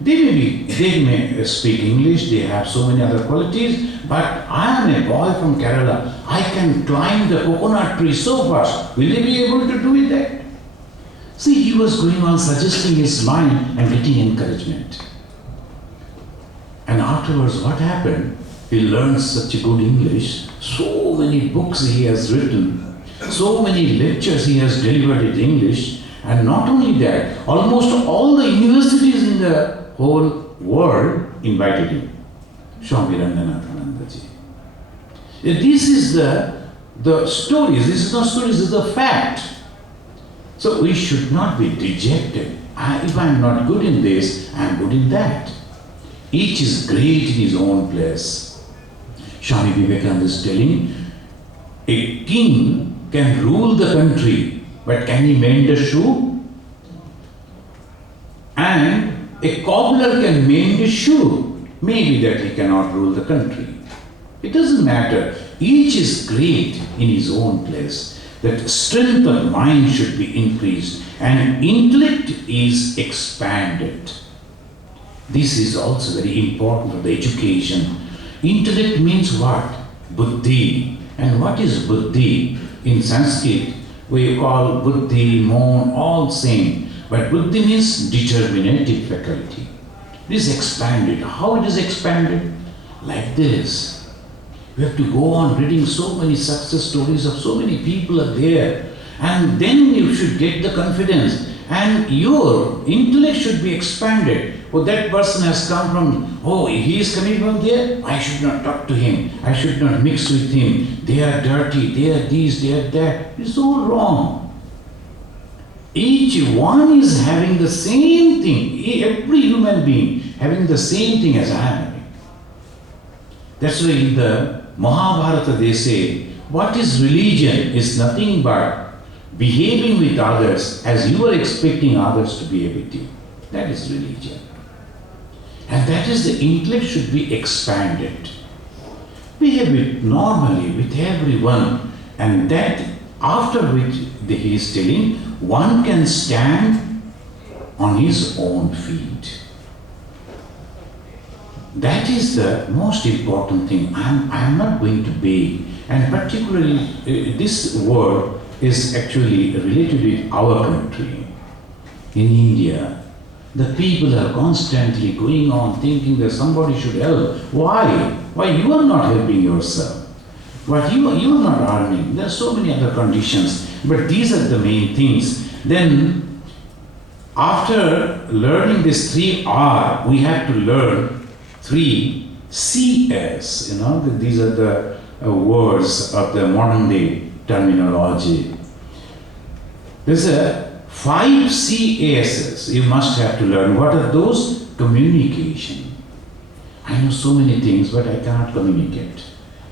They may speak English, they have so many other qualities, but I am a boy from Kerala. I can climb the coconut tree so fast. Will they be able to do it that? See, he was going on suggesting his mind and getting encouragement. And afterwards, what happened? He learned such a good English. So many books he has written. So many lectures he has delivered in English. And not only that, almost all the universities in the whole world invited him. Swami Ranganathananda ji. This is the stories. This is not stories, this is the fact. So we should not be dejected. If I am not good in this, I am good in that. Each is great in his own place. Swami Vivekananda is telling, a king can rule the country, but can he mend a shoe? And a cobbler can mend a shoe. Maybe that he cannot rule the country. It doesn't matter. Each is great in his own place. That strength of mind should be increased and intellect is expanded. This is also very important for the education. Intellect means what? Buddhi. And what is buddhi? In Sanskrit, we call buddhi, mon, all same. But buddhi means determinative faculty. It is expanded. How it is expanded? Like this. We have to go on reading so many success stories of so many people are there. And then you should get the confidence. And your intellect should be expanded. Oh, that person has come from, oh, he is coming from there. I should not talk to him. I should not mix with him. They are dirty. They are this, they are that. It's all wrong. Each one is having the same thing. Every human being having the same thing as I am having. That's why in the Mahabharata they say, what is religion is nothing but behaving with others as you are expecting others to behave with you. That is religion. And that is the intellect should be expanded. Behave it normally with everyone. And that after which he is telling, one can stand on his own feet. That is the most important thing. I am not going to beg. And particularly this word is actually related with our country. In India, the people are constantly going on thinking that somebody should help. Why? Why you are not helping yourself? What you are not earning. There are so many other conditions. But these are the main things. Then, after learning this 3R, we have to learn 3 CS. These are the words of the modern day terminology. There's a 5 CASs you must have to learn. What are those? Communication. I know so many things, but I cannot communicate.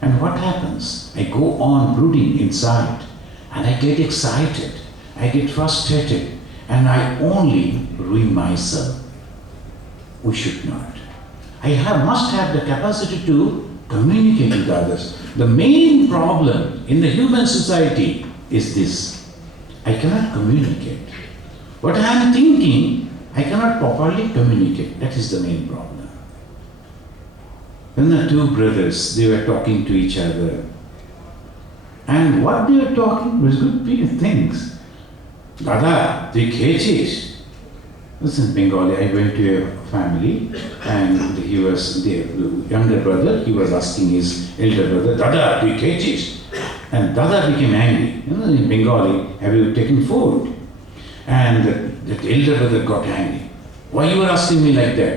And what happens? I go on brooding inside, and I get excited, I get frustrated, and I only ruin myself. We should not. I must have the capacity to communicate with others. The main problem in the human society is this. I cannot communicate. What I am thinking, I cannot properly communicate. That is the main problem. Then the 2 brothers, they were talking to each other. And what they were talking was good things. Dada, তুই খেয়েছিস? Listen, Bengali, I went to a family and the younger brother, he was asking his elder brother, Dada, তুই খেয়েছিস? And Dada became angry. In Bengali, have you taken food? And that elder brother got angry. Why you are asking me like that?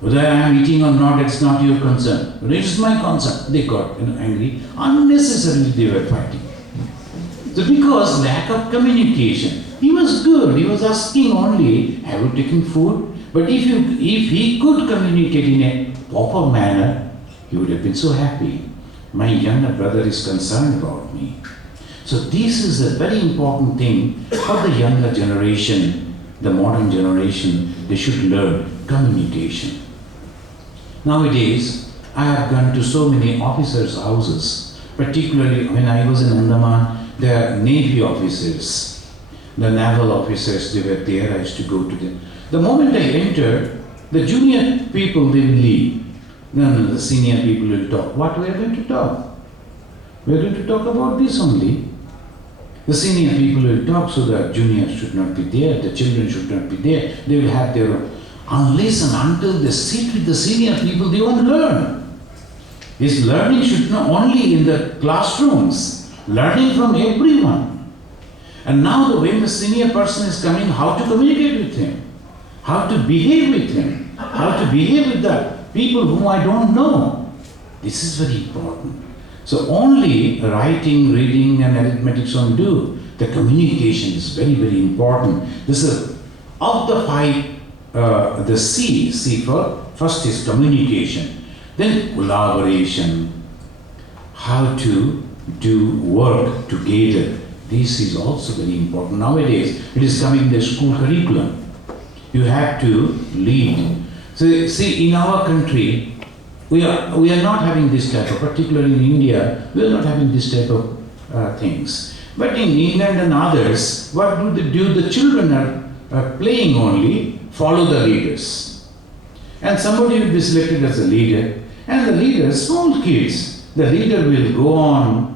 Whether I am eating or not, it's not your concern. But it is my concern. They got angry. Unnecessarily they were fighting. So because lack of communication. He was good. He was asking only, have you taken food? But if he could communicate in a proper manner, he would have been so happy. My younger brother is concerned about me. So this is a very important thing for the younger generation, the modern generation. They should learn communication. Nowadays, I have gone to so many officers' houses, particularly when I was in Andaman, the Navy officers, the naval officers, they were there. I used to go to them. The moment I enter, the junior people, they will leave. No, the senior people will talk. What we are going to talk? We are going to talk about this only. The senior people will talk, so the juniors should not be there, the children should not be there. They will have their own. Unless and until they sit with the senior people, they won't learn. This learning should not only in the classrooms, learning from everyone. And now when the senior person is coming, how to communicate with him, how to behave with him, how to behave with the people whom I don't know. This is very important. So only writing, reading and arithmetic don't do. The communication is very, very important. This is of the five, the C for first is communication, then collaboration, how to do work together. This is also very important. Nowadays, it is coming in the school curriculum. You have to lead. So see, in our country, we are not having this type of, particularly in India, we are not having this type of things. But in England and others, what do they do? The children are playing only, follow the leaders. And somebody will be selected as a leader. And the leader, small kids, the leader will go on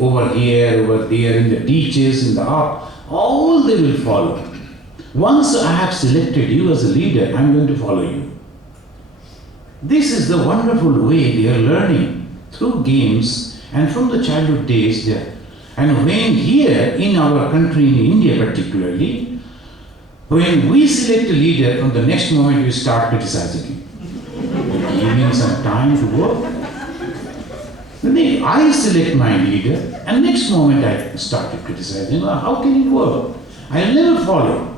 over here, over there, in the ditches, in the up, all they will follow. Once I have selected you as a leader, I am going to follow you. This is the wonderful way they are learning through games and from the childhood days there. And when here in our country, in India particularly, when we select a leader, from the next moment we start criticizing him. Give him some time to work. Then I select my leader, and next moment I started criticizing. Well, how can it work? I'll never follow.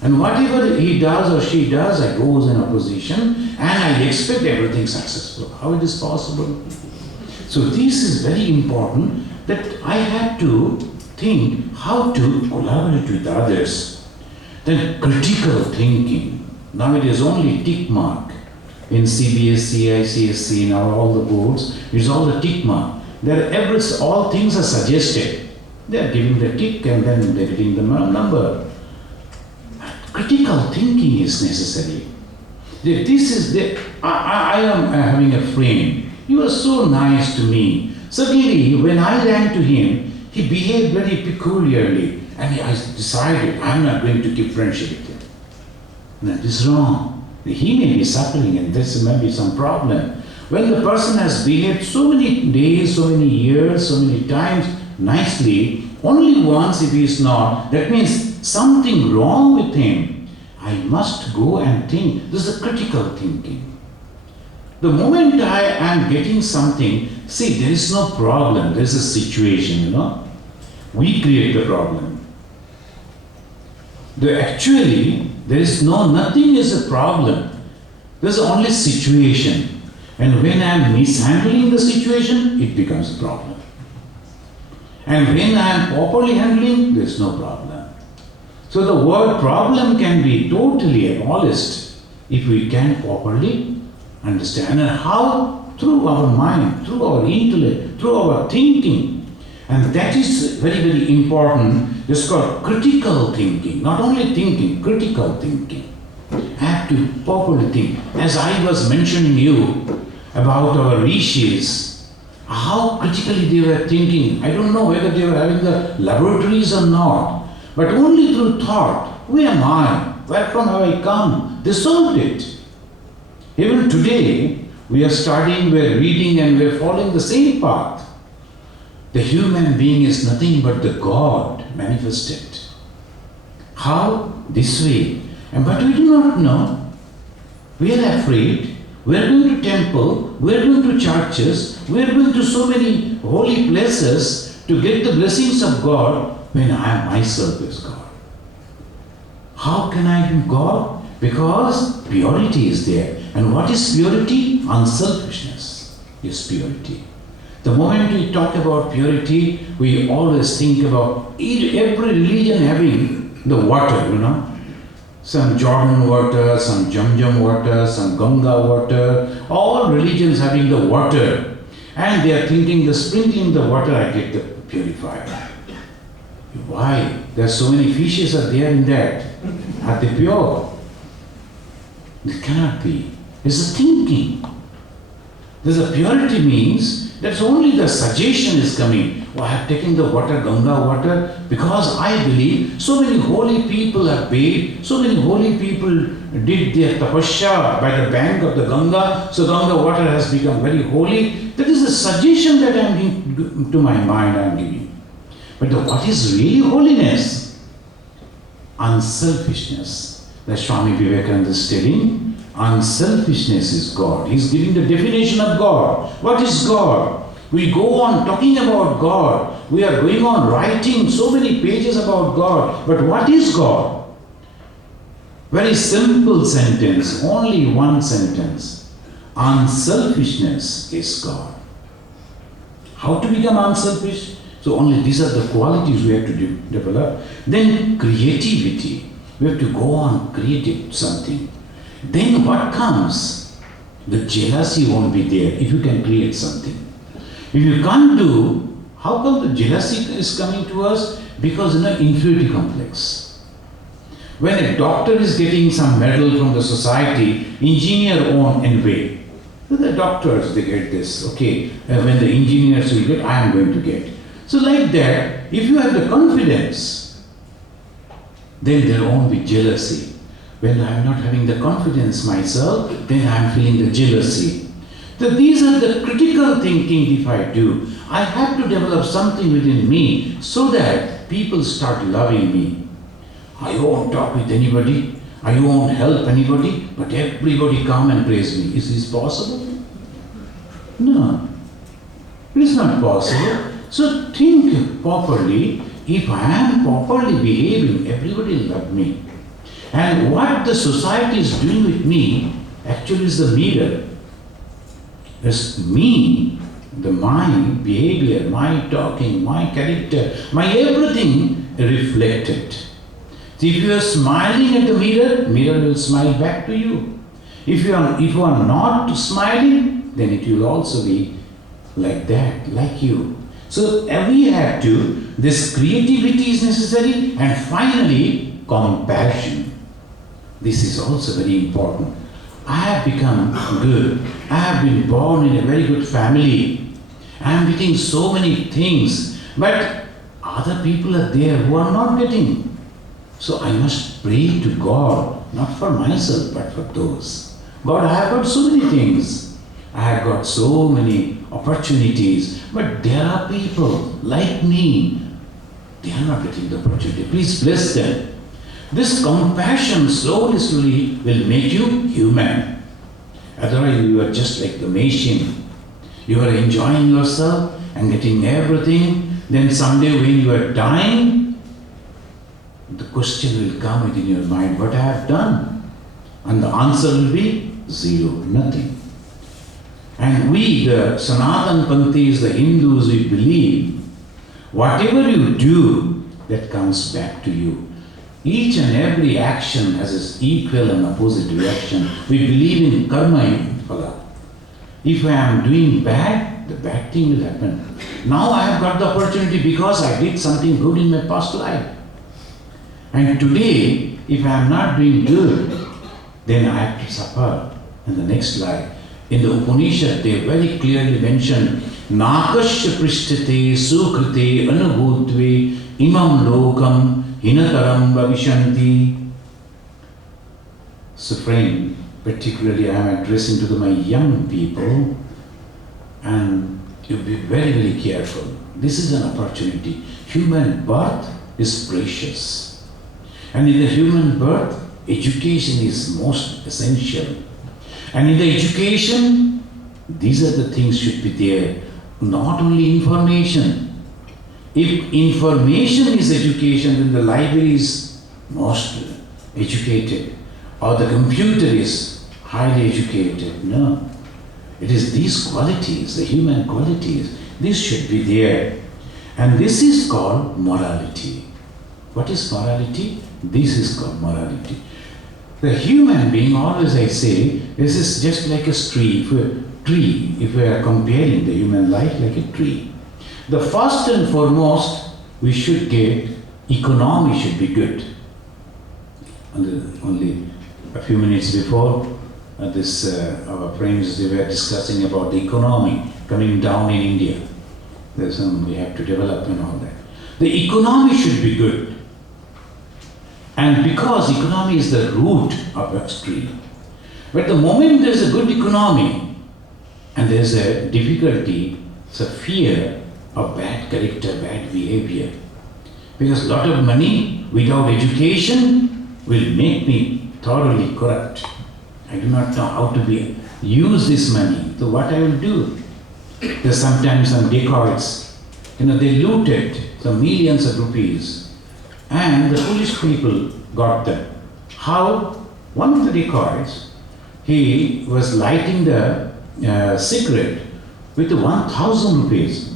And whatever he does or she does, I goes in opposition, and I expect everything successful. How it is possible? So this is very important, that I have to think how to collaborate with others. Then critical thinking. Now it is only tick mark. In CBSC, ICSC, now all the boards, it's all the tick mark. All things are suggested. They are giving the tick and then they are getting the number. Critical thinking is necessary. I am having a friend. He was so nice to me. Suddenly, when I ran to him, he behaved very peculiarly. And I decided, I'm not going to keep friendship with him. That is wrong. He may be suffering and this may be some problem. When the person has behaved so many days, so many years, so many times nicely, only once if he is not, that means something wrong with him. I must go and think. This is a critical thinking. The moment I am getting something, see, there is no problem, there is a situation, We create the problem. Actually, there is nothing is a problem. There is only situation. And when I am mishandling the situation, it becomes a problem. And when I am properly handling, there is no problem. So the word problem can be totally abolished if we can properly understand. And how? Through our mind, through our intellect, through our thinking. And that is very, very important. It's called critical thinking. Not only thinking, critical thinking. I have to properly think. As I was mentioning you about our rishis, how critically they were thinking. I don't know whether they were having the laboratories or not. But only through thought. Who am I? Where from have I come? They solved it. Even today, we are studying, we are reading, and we are following the same path. The human being is nothing but the God manifested. How? This way. But we do not know. We are afraid. We are going to temple, we are going to churches, we are going to so many holy places to get the blessings of God when I myself is God. How can I be God? Because purity is there. And what is purity? Unselfishness is purity. The moment we talk about purity, we always think about every religion having the water, Some Jordan water, some Jam water, some Ganga water, all religions having the water. And they are thinking the sprinkling the water, I get the purifier. Why? There are so many fishes are there in that. Are they pure? It cannot be. It's a thinking. There's a purity means that's only the suggestion is coming. Oh, I have taken the water, Ganga water, because I believe so many holy people have bathed, so many holy people did their tapasya by the bank of the Ganga, so Ganga water has become very holy. That is a suggestion that I am giving to my mind, I am giving. But what is really holiness? Unselfishness. That Swami Vivekananda is telling, unselfishness is God. He is giving the definition of God. What is God? We go on talking about God. We are going on writing so many pages about God. But what is God? Very simple sentence, only one sentence. Unselfishness is God. How to become unselfish? So only these are the qualities we have to develop. Then creativity. We have to go on creating something. Then what comes? The jealousy won't be there if you can create something. If you can't do, how come the jealousy is coming to us? Because inferiority complex. When a doctor is getting some medal from the society, engineer own envy. The doctors, they get this, okay. When the engineers will get, I am going to get. So like that, if you have the confidence, then there won't be jealousy. When I am not having the confidence myself, then I am feeling the jealousy. So these are the critical thinking if I do. I have to develop something within me so that people start loving me. I won't talk with anybody, I won't help anybody, but everybody come and praise me. Is this possible? No, it is not possible. So think properly. If I am properly behaving, everybody will love me. And what the society is doing with me actually is the mirror. It's me, my behavior, my talking, my character, my everything reflected. So if you are smiling at the mirror, mirror will smile back to you. If you are not smiling, then it will also be like that, like you. So we have to, this creativity is necessary, and finally compassion. This is also very important. I have become good. I have been born in a very good family. I am getting so many things, but other people are there who are not getting. So I must pray to God, not for myself, but for those. God, I have got so many things. I have got so many opportunities, but there are people like me. They are not getting the opportunity. Please bless them. This compassion slowly will make you human. Otherwise you are just like the machine. You are enjoying yourself and getting everything. Then someday when you are dying, the question will come within your mind, what I have done? And the answer will be zero, nothing. And we, the Sanatan Panthis, the Hindus, we believe whatever you do, that comes back to you. Each and every action has its equal and opposite reaction. We believe in karma and phala. If I am doing bad, the bad thing will happen. Now I have got the opportunity because I did something good in my past life. And today, if I am not doing good, then I have to suffer in the next life. In the Upanishad, they very clearly mention, Nakasya prishtate sukrite anubhutve imam lokam hinataram vavishanti. So friend, particularly I am addressing to my young people, and you be very, very careful. This is an opportunity. Human birth is precious. And in the human birth, education is most essential. And in the education, these are the things should be there. Not only information. If information is education, then the library is most educated. Or the computer is highly educated. No. It is these qualities, the human qualities, this should be there. And this is called morality. What is morality? This is called morality. The human being, always I say, this is just like a tree. If we are comparing the human life like a tree. The first and foremost, we should get, economy should be good. only a few minutes before, our friends, they were discussing about the economy coming down in India. There's some we have to develop and all that. The economy should be good. And because economy is the root of a tree. But the moment there's a good economy and there's a difficulty, it's a fear of bad character, bad behavior. Because a lot of money without education will make me thoroughly corrupt. I do not know how to use this money. So what I will do? There's sometimes some dacoits, they looted some millions of rupees and the foolish people got them. How? One of the dacoits, he was lighting the cigarette with the 1,000 rupees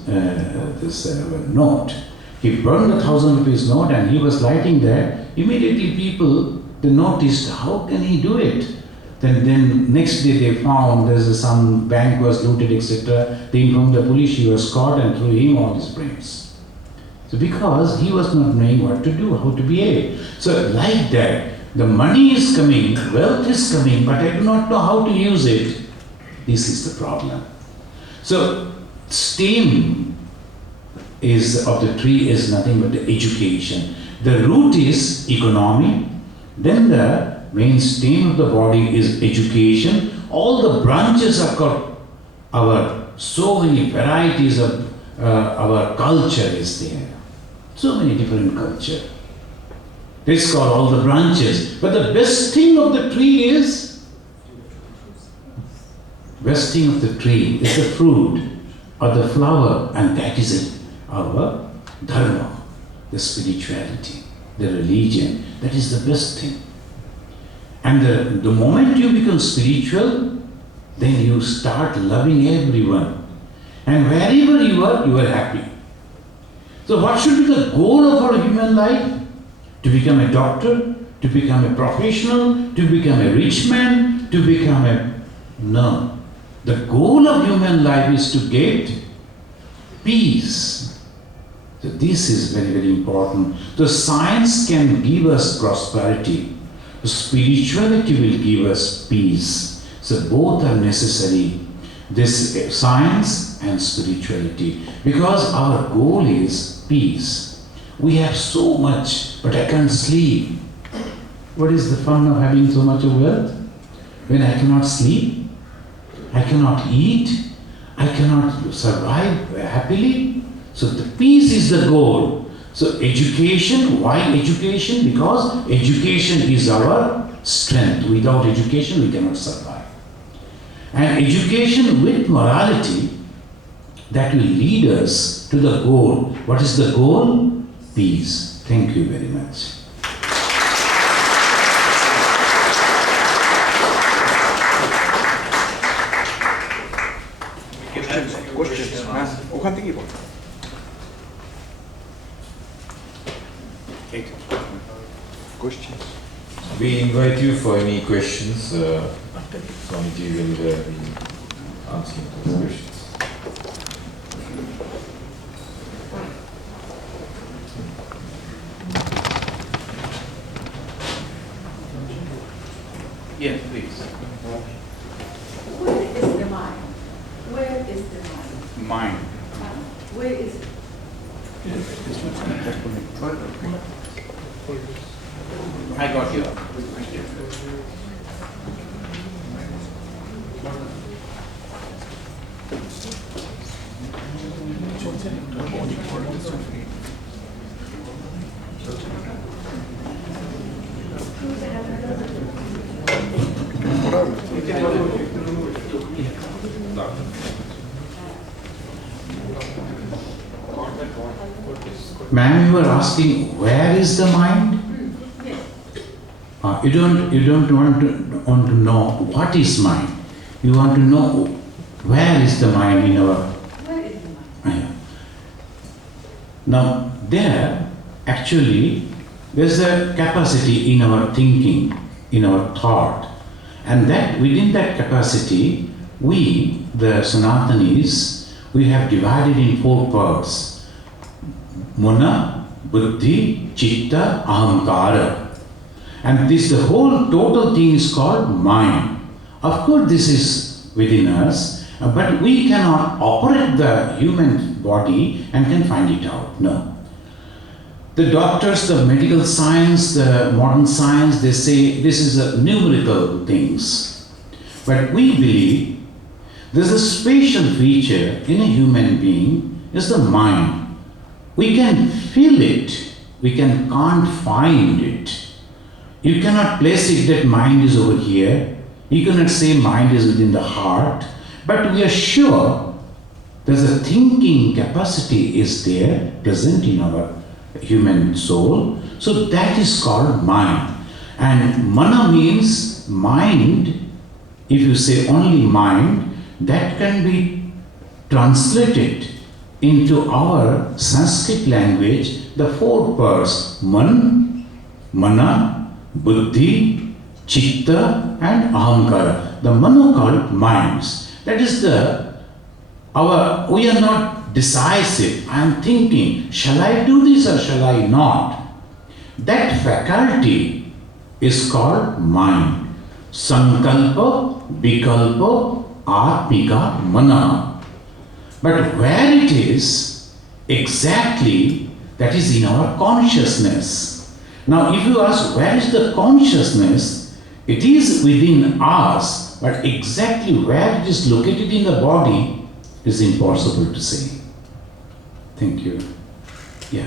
note. He burned the 1,000 rupees note and he was lighting there. Immediately people, they noticed, how can he do it? Then next day they found there's some bank was looted, etc. They informed the police, he was caught and threw him all his brains. So because he was not knowing what to do, how to behave. So like that, the money is coming, wealth is coming, but I do not know how to use it. This is the problem. So stem of the tree is nothing but the education. The root is economy, then the main stem of the body is education. All the branches have got so many varieties of our culture is there. So many different culture. It's called all the branches. But the best thing of the tree is the fruit or the flower, and that is our dharma, the spirituality, the religion. That is the best thing. And the moment you become spiritual, then you start loving everyone. And wherever you are happy. So what should be the goal of our human life? To become a doctor, to become a professional, to become a rich man, to become No. The goal of human life is to get peace. So this is very, very important. So science can give us prosperity. Spirituality will give us peace. So both are necessary. This science and spirituality. Because our goal is peace. We have so much, but I can't sleep. What is the fun of having so much of wealth? When I cannot sleep, I cannot eat, I cannot survive happily. So the peace is the goal. So education, why education? Because education is our strength. Without education, we cannot survive. And education with morality, that will lead us to the goal. What is the goal? Peace. Thank you very much. Questions? We invite you for any questions. Swamiji will be answering those questions. Yes, please. Where is the mind? Where is the mind? Mind. Where is it? I got you. Ma'am, you were asking where is the mind? You don't want to know what is mind. You want to know where is the mind in our. Where is the mind? Now there actually there's a capacity in our thinking, in our thought, and that within that capacity we, the Sanatanis, we have divided in 4 parts: Mana, Buddhi, Chitta, Ahamkara. And this, the whole total thing is called mind. Of course, this is within us, but we cannot operate the human body and can find it out. No. The doctors, the medical science, the modern science, they say this is a numerical things. But we believe there's a special feature in a human being is the mind. We can feel it, we can't find it. You cannot place it that mind is over here. You cannot say mind is within the heart. But we are sure there's a thinking capacity is there, present in our human soul. So that is called mind. And mana means mind. If you say only mind, that can be translated into our Sanskrit language, the four parts: man, mana, buddhi, chitta and ahankara. The mano called minds. That is we are not decisive. I am thinking, shall I do this or shall I not? That faculty is called mind. Sankalpa, vikalpa, atmika, mana. But where it is exactly, that is in our consciousness. Now if you ask where is the consciousness, it is within us, but exactly where it is located in the body is impossible to say. Thank you. Yeah.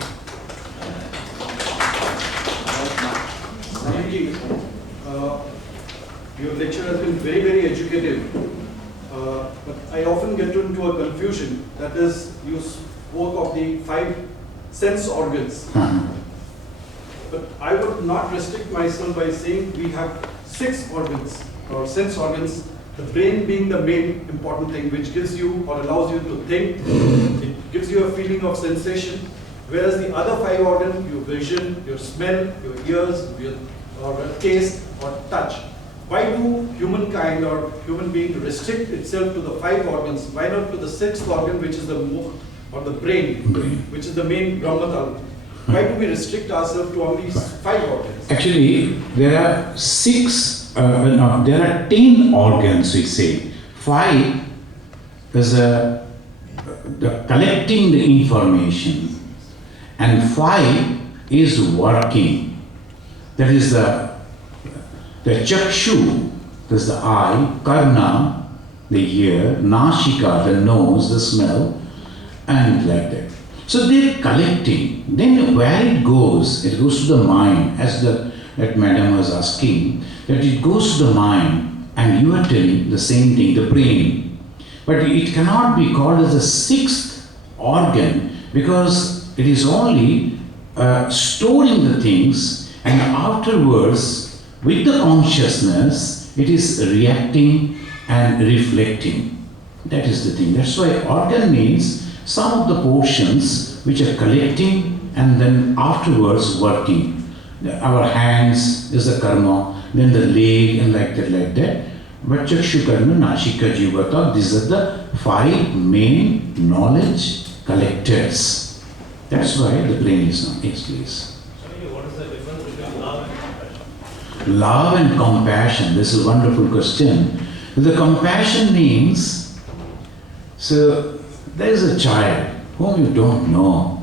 Swamiji, your lecture has been very, very educative. But I often get into a confusion. That is, you spoke of the 5 sense organs. But I would not restrict myself by saying we have 6 organs or sense organs. The brain being the main important thing, which gives you or allows you to think. It gives you a feeling of sensation. Whereas the other 5 organs, your vision, your smell, your ears, or taste or touch. Why do humankind or human being restrict itself to the 5 organs? Why not to the 6th organ, which is the brain, which is the main Brahmatal? Why do we restrict ourselves to only 5 organs? Actually, there are 10 organs, we say. 5 is the collecting the information, and 5 is working. That is the chakshu, that's the eye, karna, the ear, nashika, the nose, the smell, and like that. So they're collecting. Then where it goes to the mind, as that madam was asking, that it goes to the mind, and you are telling the same thing, the brain. But it cannot be called as a 6th organ, because it is only storing the things, and afterwards, with the consciousness, it is reacting and reflecting. That is the thing. That's why organ means some of the portions which are collecting and then afterwards working. Our hands is the karma, then the leg and like that. But chakshu, karma, nashika, jivata, these are the 5 main knowledge collectors. That's why the brain is not its place. What is the difference between love and compassion? Love and compassion, this is a wonderful question. The compassion means, so there is a child whom you don't know,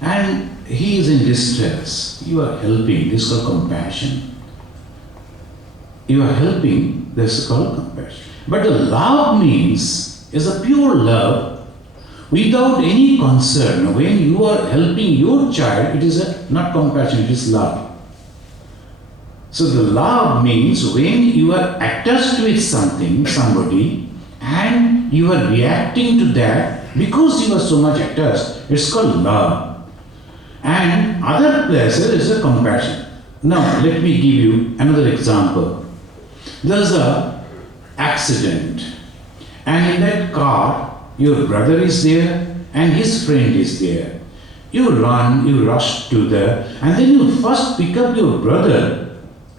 and he is in distress. You are helping, this is called compassion. You are helping, this is called compassion. But the love means, is a pure love without any concern. When you are helping your child, it is not compassion, it is love. So the love means when you are attached with something, somebody, and you are reacting to that because you are so much attached, it's called love. And other pleasure is a compassion. Now let me give you another example. There's an accident, and in that car, your brother is there and his friend is there. You run, you rush to and then you first pick up your brother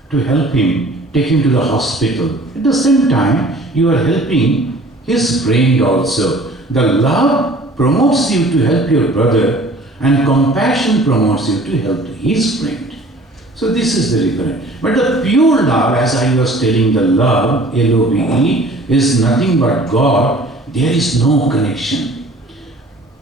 to help him, take him to the hospital. At the same time, you are helping his friend also. The love promotes you to help your brother, and compassion promotes you to help his friend. So this is the difference. But the pure love, as I was telling, the love, L-O-V-E, is nothing but God. There is no connection.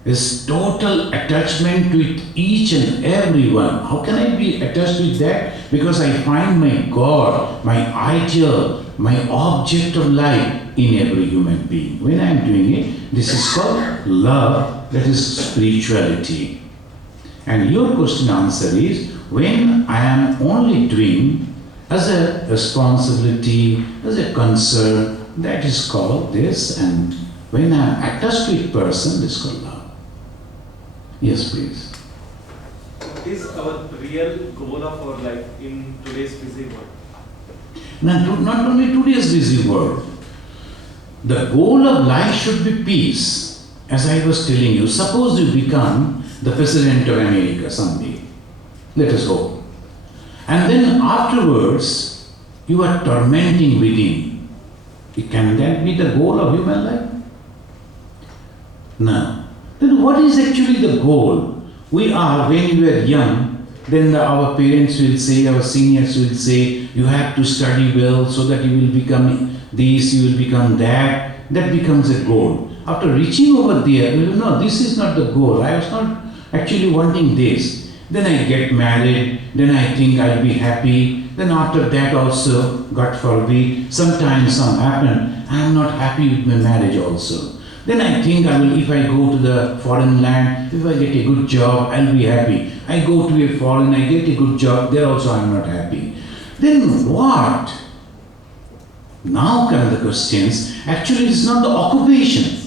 There's total attachment with each and every one. How can I be attached with that? Because I find my God, my ideal, my object of life in every human being. When I am doing it, this is called love, that is spirituality. And your question answer is, when I am only doing as a responsibility, as a concern, that is called this, and when I am attached to a person, this is called love. Yes, please. What is our real goal of our life in today's busy world? Not only today's busy world, the goal of life should be peace. As I was telling you, suppose you become the President of America someday. Let us hope. And then afterwards, you are tormenting within. Can that be the goal of human life? No. Then what is actually the goal? We are, when we were young, then our parents will say, our seniors will say, you have to study well so that you will become this, you will become that. That becomes a goal. After reaching over there, no, this is not the goal. I was not actually wanting this. Then I get married, then I think I'll be happy. Then after that also, God forbid, sometimes some happen, I am not happy with my marriage also. Then I think I will, if I go to the foreign land, if I get a good job, I'll be happy. I go to a foreign, I get a good job, there also I am not happy. Then what? Now come the questions. Actually, it's not the occupation.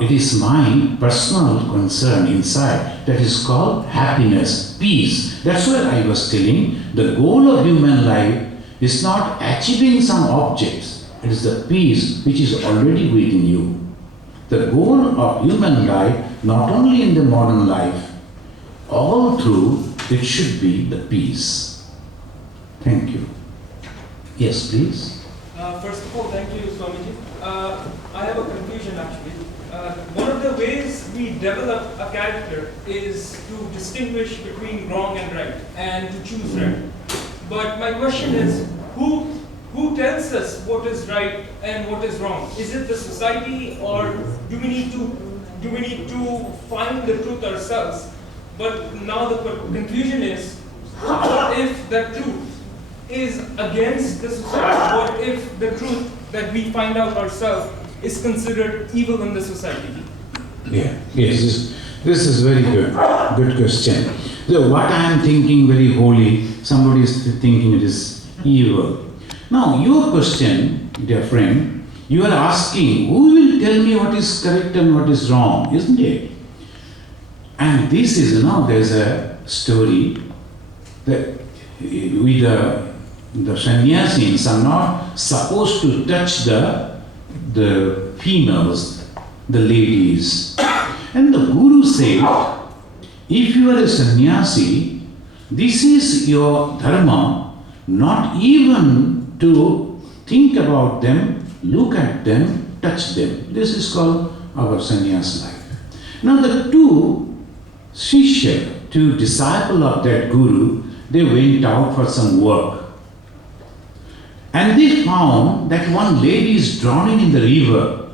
It is my personal concern inside that is called happiness, peace. That's why I was telling the goal of human life is not achieving some objects. It is the peace which is already within you. The goal of human life, not only in the modern life, all through, it should be the peace. Thank you. Yes, please. First of all, thank you, Swamiji. I have a confusion actually. One of the ways we develop a character is to distinguish between wrong and right, and to choose right. But my question is, who tells us what is right and what is wrong? Is it the society, or do we need to find the truth ourselves? But now the confusion is, what if the truth is against the society? What if the truth that we find out ourselves is considered evil in the society? Yeah, yes, this is very good question. So what I am thinking very holy, somebody is thinking it is evil. Now your question, dear friend, you are asking, who will tell me what is correct and what is wrong, isn't it? And this is, there's a story that with the sannyasis are not supposed to touch the females, the ladies. And the Guru said, if you are a sannyasi, this is your dharma, not even to think about them, look at them, touch them. This is called our sannyas life. Now the two shishya, two disciples of that Guru, they went out for some work. And they found that one lady is drowning in the river.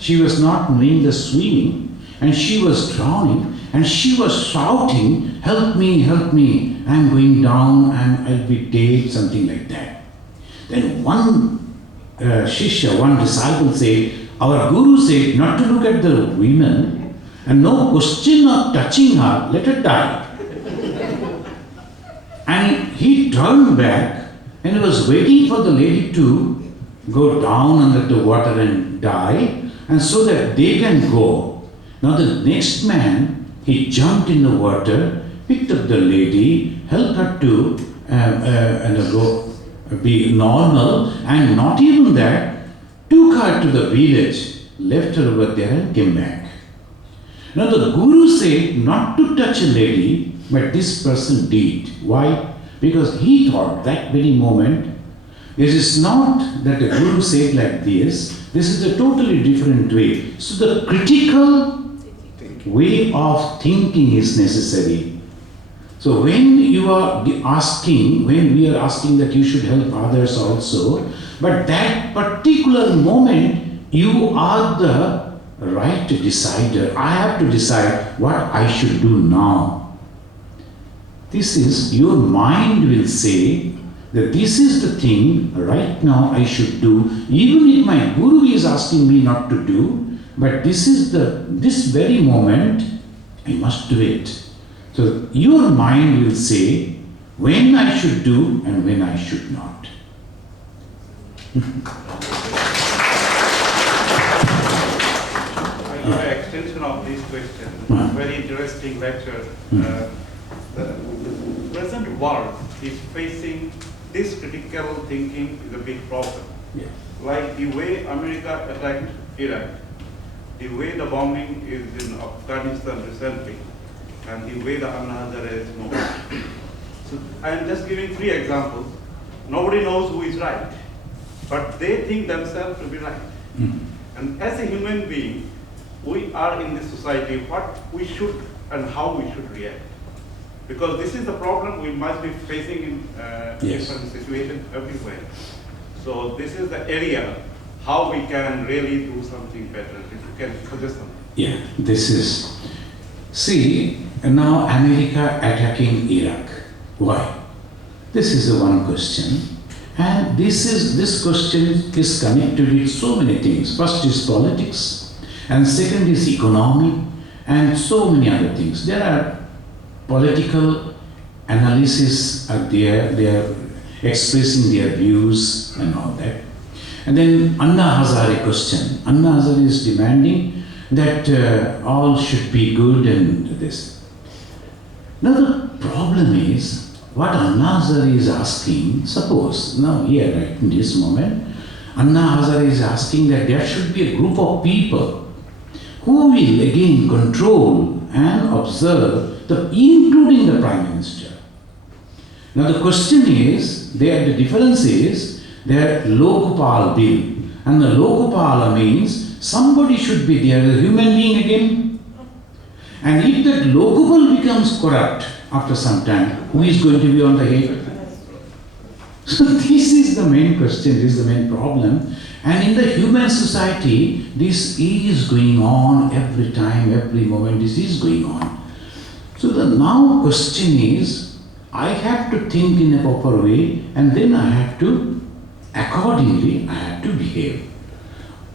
She was not knowing the swimming, and she was drowning, and she was shouting, help me, I am going down, and I'll be dead, something like that. Then one shishya, one disciple said, our Guru said not to look at the women, and no question of touching her, let her die. And he turned back, and he was waiting for the lady to go down under the water and die, and so that they can go. Now the next man, he jumped in the water, picked up the lady, helped her to go be normal, and not even that, took her to the village, left her over there and came back. Now the Guru said not to touch a lady, but this person did. Why? Because he thought that very moment, it is not that the Guru said like this is a totally different way. So the critical way of thinking is necessary. So when you are asking, when we are asking that you should help others also, but that particular moment you are the right decider. I have to decide what I should do now. This is, your mind will say that this is the thing right now I should do, even if my guru is asking me not to do, but this very moment I must do it. So your mind will say when I should do and when I should not. I have an extension of this question. Very interesting lecture. The present world is facing this critical thinking is a big problem. Yeah. Like the way America attacked Iraq, the way the bombing is in Afghanistan recently, and the way the Anna Hazare is moving. So I am just giving 3 examples. Nobody knows who is right, but they think themselves to be right. And as a human being, we are in this society, what we should and how we should react. Because this is the problem we must be facing in different situations everywhere. So this is the area how we can really do something better. If you can suggest something. Yeah, this is, see, now America attacking Iraq. Why? This is the one question. And this question is connected with so many things. First is politics, and second is economy, and so many other things. There are political analysis are there, they are expressing their views and all that. And then Anna Hazare question. Anna Hazare is demanding that all should be good and this. Now the problem is, what Anna Hazare is asking, suppose, now here right in this moment, Anna Hazare is asking that there should be a group of people who will again control and observe, including the Prime Minister. Now the question is, the difference is, their Lokpal bill, and the Lokpala means somebody should be there, a human being again. And if that Lokpal becomes corrupt after some time, who is going to be on the head? So this is the main question, this is the main problem. And in the human society, this is going on every time, every moment, this is going on. So the now question is, I have to think in a proper way, and then I have to, accordingly, I have to behave.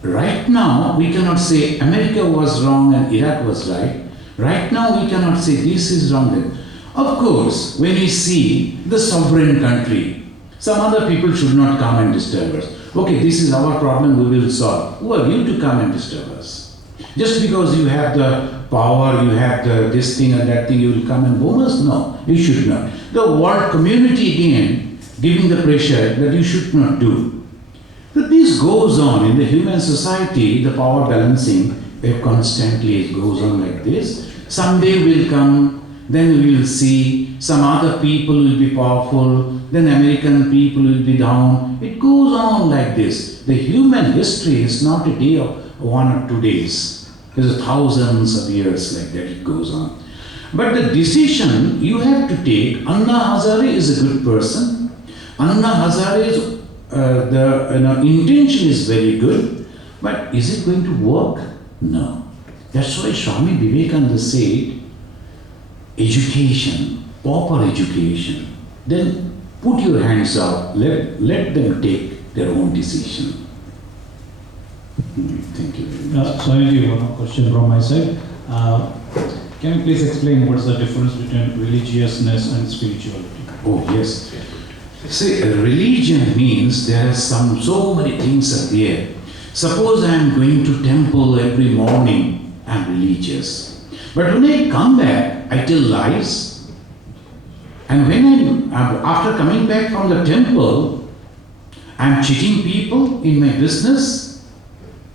Right now, we cannot say America was wrong and Iraq was right. Right now, we cannot say this is wrong. Of course, when we see the sovereign country, some other people should not come and disturb us. Okay, this is our problem, we will solve. Who are you to come and disturb us? Just because you have the power, you have this thing and that thing, you will come and boom us? No, you should not. The world community again giving the pressure that you should not do. So this goes on in the human society, the power balancing, it constantly goes on like this. Someday will come, then we will see some other people will be powerful, then American people will be down. It goes on like this. The human history is not a day of 1 or 2 days. There's thousands of years like that it goes on. But the decision you have to take, Anna Hazare is a good person. Anna Hazare's intention is very good, but is it going to work? No. That's why Swami Vivekananda said, education, proper education, then put your hands up, let them take their own decision. Thank you very much. Swamiji, one question from my side. Can you please explain what's the difference between religiousness and spirituality? Oh, yes. See, religion means there are so many things are there. Suppose I am going to temple every morning, I am religious. But when I come back, I tell lies. And when after coming back from the temple, I am cheating people in my business.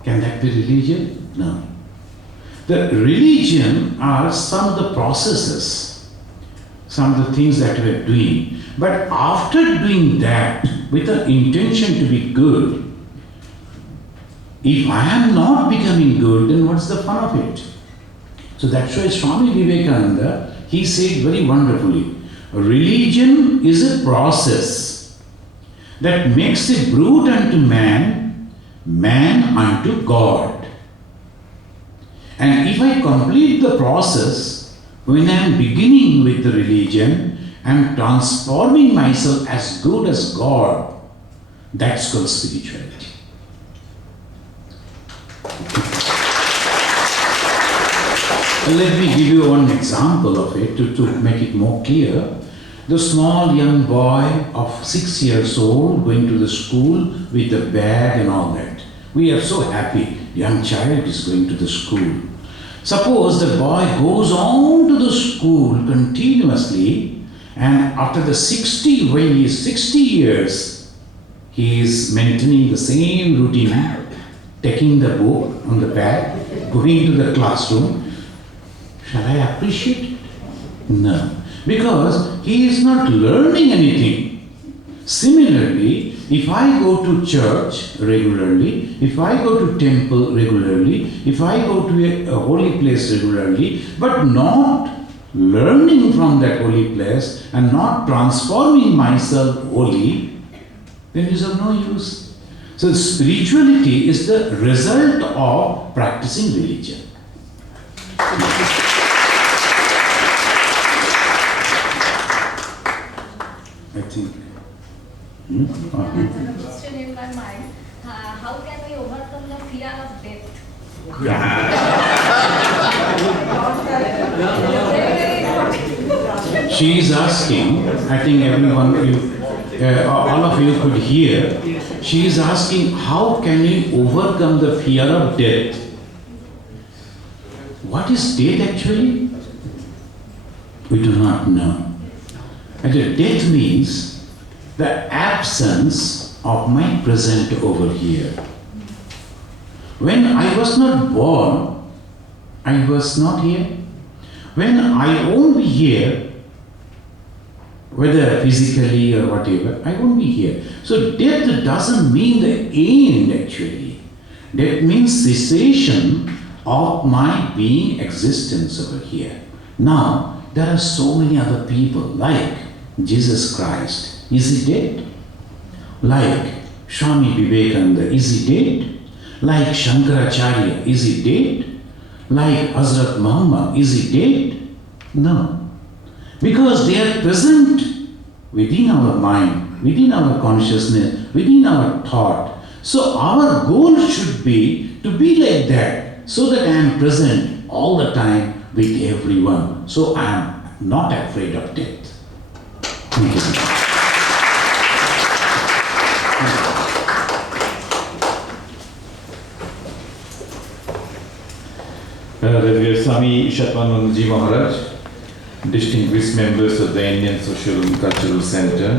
Can that be religion? No. The religion are some of the processes, some of the things that we are doing. But after doing that, with the intention to be good, if I am not becoming good, then what's the fun of it? So that's why Swami Vivekananda, he said very wonderfully, Religion is a process that makes a brute unto man, man unto God. And if I complete the process, when I am beginning with the religion, I am transforming myself as good as God. That's called spirituality. Let me give you one example of it to make it more clear. The small young boy of 6 years old going to the school with a bag and all that. We are so happy, young child is going to the school. Suppose the boy goes on to the school continuously, and after the 60, when he is 60 years, he is maintaining the same routine, taking the book on the bag, going to the classroom. Shall I appreciate it? No, because he is not learning anything. Similarly, if I go to church regularly, if I go to temple regularly, if I go to a holy place regularly, but not learning from that holy place and not transforming myself holy, then it is of no use. So spirituality is the result of practicing religion. I think. That's a question in my mind. How can we overcome the fear of death? She is asking, I think everyone, all of you could hear, she is asking how can we overcome the fear of death? What is death actually? We do not know. And death means the absence of my present over here. When I was not born, I was not here. When I won't be here, whether physically or whatever, I won't be here. So death doesn't mean the end actually. Death means cessation of my being existence over here. Now, there are so many other people like Jesus Christ. Is he dead? Like Swami Vivekananda, is he dead? Like Shankaracharya, is he dead? Like Hazrat Muhammad, is he dead? No. Because they are present within our mind, within our consciousness, within our thought. So our goal should be to be like that, so that I am present all the time with everyone. So I am not afraid of death. Thank you. Revered Swami Ishatmananda Ji Maharaj, distinguished members of the Indian Social and Cultural Center,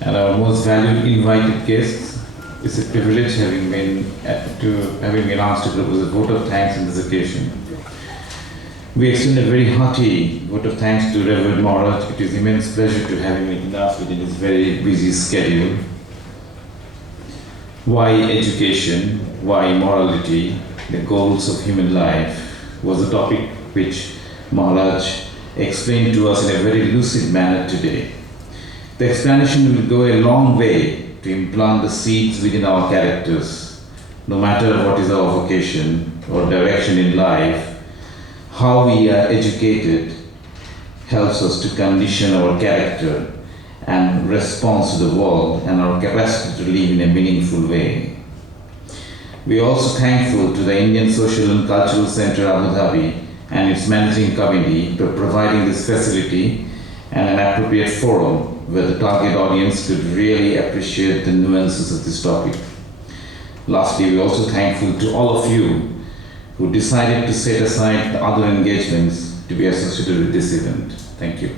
and our most valued invited guests, it's a privilege having been asked to propose a vote of thanks on this occasion. We extend a very hearty vote of thanks to Reverend Maharaj. It is immense pleasure to have him with us within his very busy schedule. Why education? Why morality? The goals of human life was a topic which Maharaj explained to us in a very lucid manner today. The explanation will go a long way to implant the seeds within our characters. No matter what is our vocation or direction in life, how we are educated helps us to condition our character and response to the world and our capacity to live in a meaningful way. We are also thankful to the Indian Social and Cultural Center Abu Dhabi and its managing committee for providing this facility and an appropriate forum where the target audience could really appreciate the nuances of this topic. Lastly, we are also thankful to all of you who decided to set aside the other engagements to be associated with this event. Thank you.